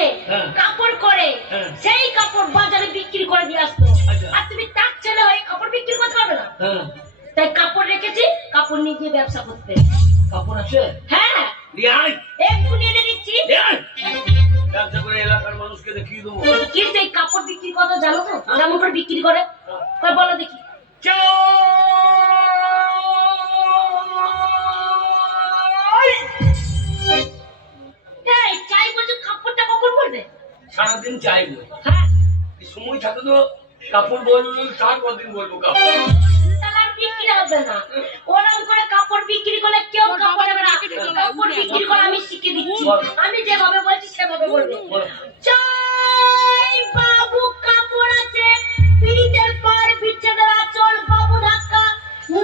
কিনে কাপড় করে সেই কাপড় বাজারে বিক্রি করে দিয়ে আসতো। আর তুমি তার ছেলে হয়ে কাপড় বিক্রি করতে পারবে না। তাই কাপড় রেখেছি, কাপড় নিয়ে গিয়ে ব্যবসা করতে। কাপড় আছে? হ্যাঁ, এক্ষুনি এনে দিচ্ছি। ব্যবসা করে এলাকার মানুষকে দেখিয়ে দেবো। কি সেই কাপড় বিক্রি কত জানো তো? কেমন করে বিক্রি করে বলো দেখি। চাই বলছো, কাপড়টা কখন করবে? সারাদিন চাইবো। হ্যাঁ, সময় থাকে তো কাপড় বলবো, সারা দিন বলবো কাপড়। বিক্রি হবে না। ওরকম করে কাপড় বিক্রি করলে কেউ কাপড় নেবে না। কাপড় বিক্রি করে আমি শিখিয়ে দিচ্ছি। আমি যেভাবে বলছি সেভাবে বলবে। চাই বাবু কাপড় আছে, পিঠের পর বিছানার আঁচল, বাবু ধাক্কা,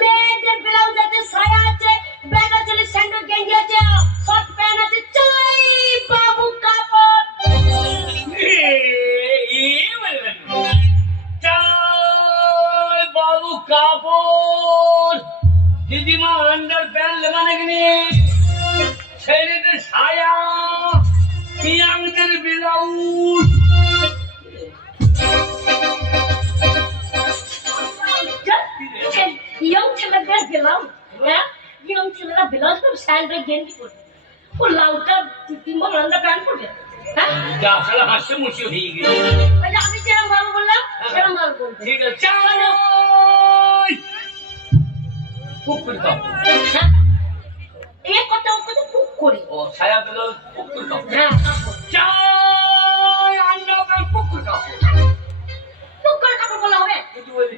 মেয়েদের ব্লাউজ আছে, সায়া আছে, ব্যাগ আছে, স্যান্ডেল গেঞ্জি আছে, শর্ট প্যান্ট আছে। চাই বাবু কাপড়। বাবু কাপড়, দিদিমা আন্ডার প্যান্ট মানে কিনে, ছেলেদের সায়া, ইয়াংদের ব্লাউজ। ইয়ং ছেলেদের ব্লাউজ, হ্যাঁ ইয়ং ছেলেরা ব্লাউজ পরে স্যান্ডেল গেঞ্জি পরে, ও লাউটা দিদিমা আন্ডার প্যান্ট পরে। হ্যাঁ, যা শালা হাসতে মুছি হয়ে গেছে। আমি যেরকম ভাবে বললাম সেরকম ভাবে বলবে। ঠিক আছে, চলো। পুকুর কাপড়। হ্যাঁ, এই কথা ও কথা খুব করে। ও ছায়া ব্লাউজ পুকুর কাপড়। হ্যাঁ, কাপড় চাই আন্ডার প্যান্ট পুকুর কাপড়। পুক করে কাপড় বলা হবে? কিছু বলি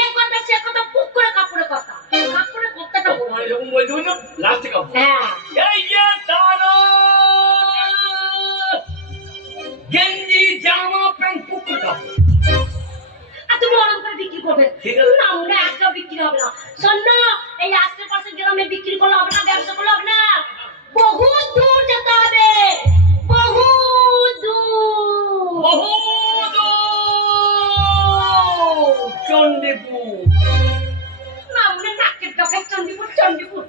এই কথা সে কথা, পুক করে কাপড়ের কথা, কাপড়ের কথাটা বলবে। মানে যখন বলছি না লাস্টে কাপড়। হ্যাঁ, এই যে দাদা, গেঞ্জি জামা প্যান্ট পুকুর কাপড়। আর তুমি ওরকম করে বিক্রি করবে না? আমরা একটা বিক্রি হবে না। শোন না, এই আশেপাশে গ্রামে বিক্রি করলে হবে না, ব্যবসা করলে হবে না, বহু দূর যেতে হবে, বহু দূর। বহুত চণ্ডীপুর। না, আমরা নাকের ডগায় চণ্ডীপুর, চণ্ডীপুর।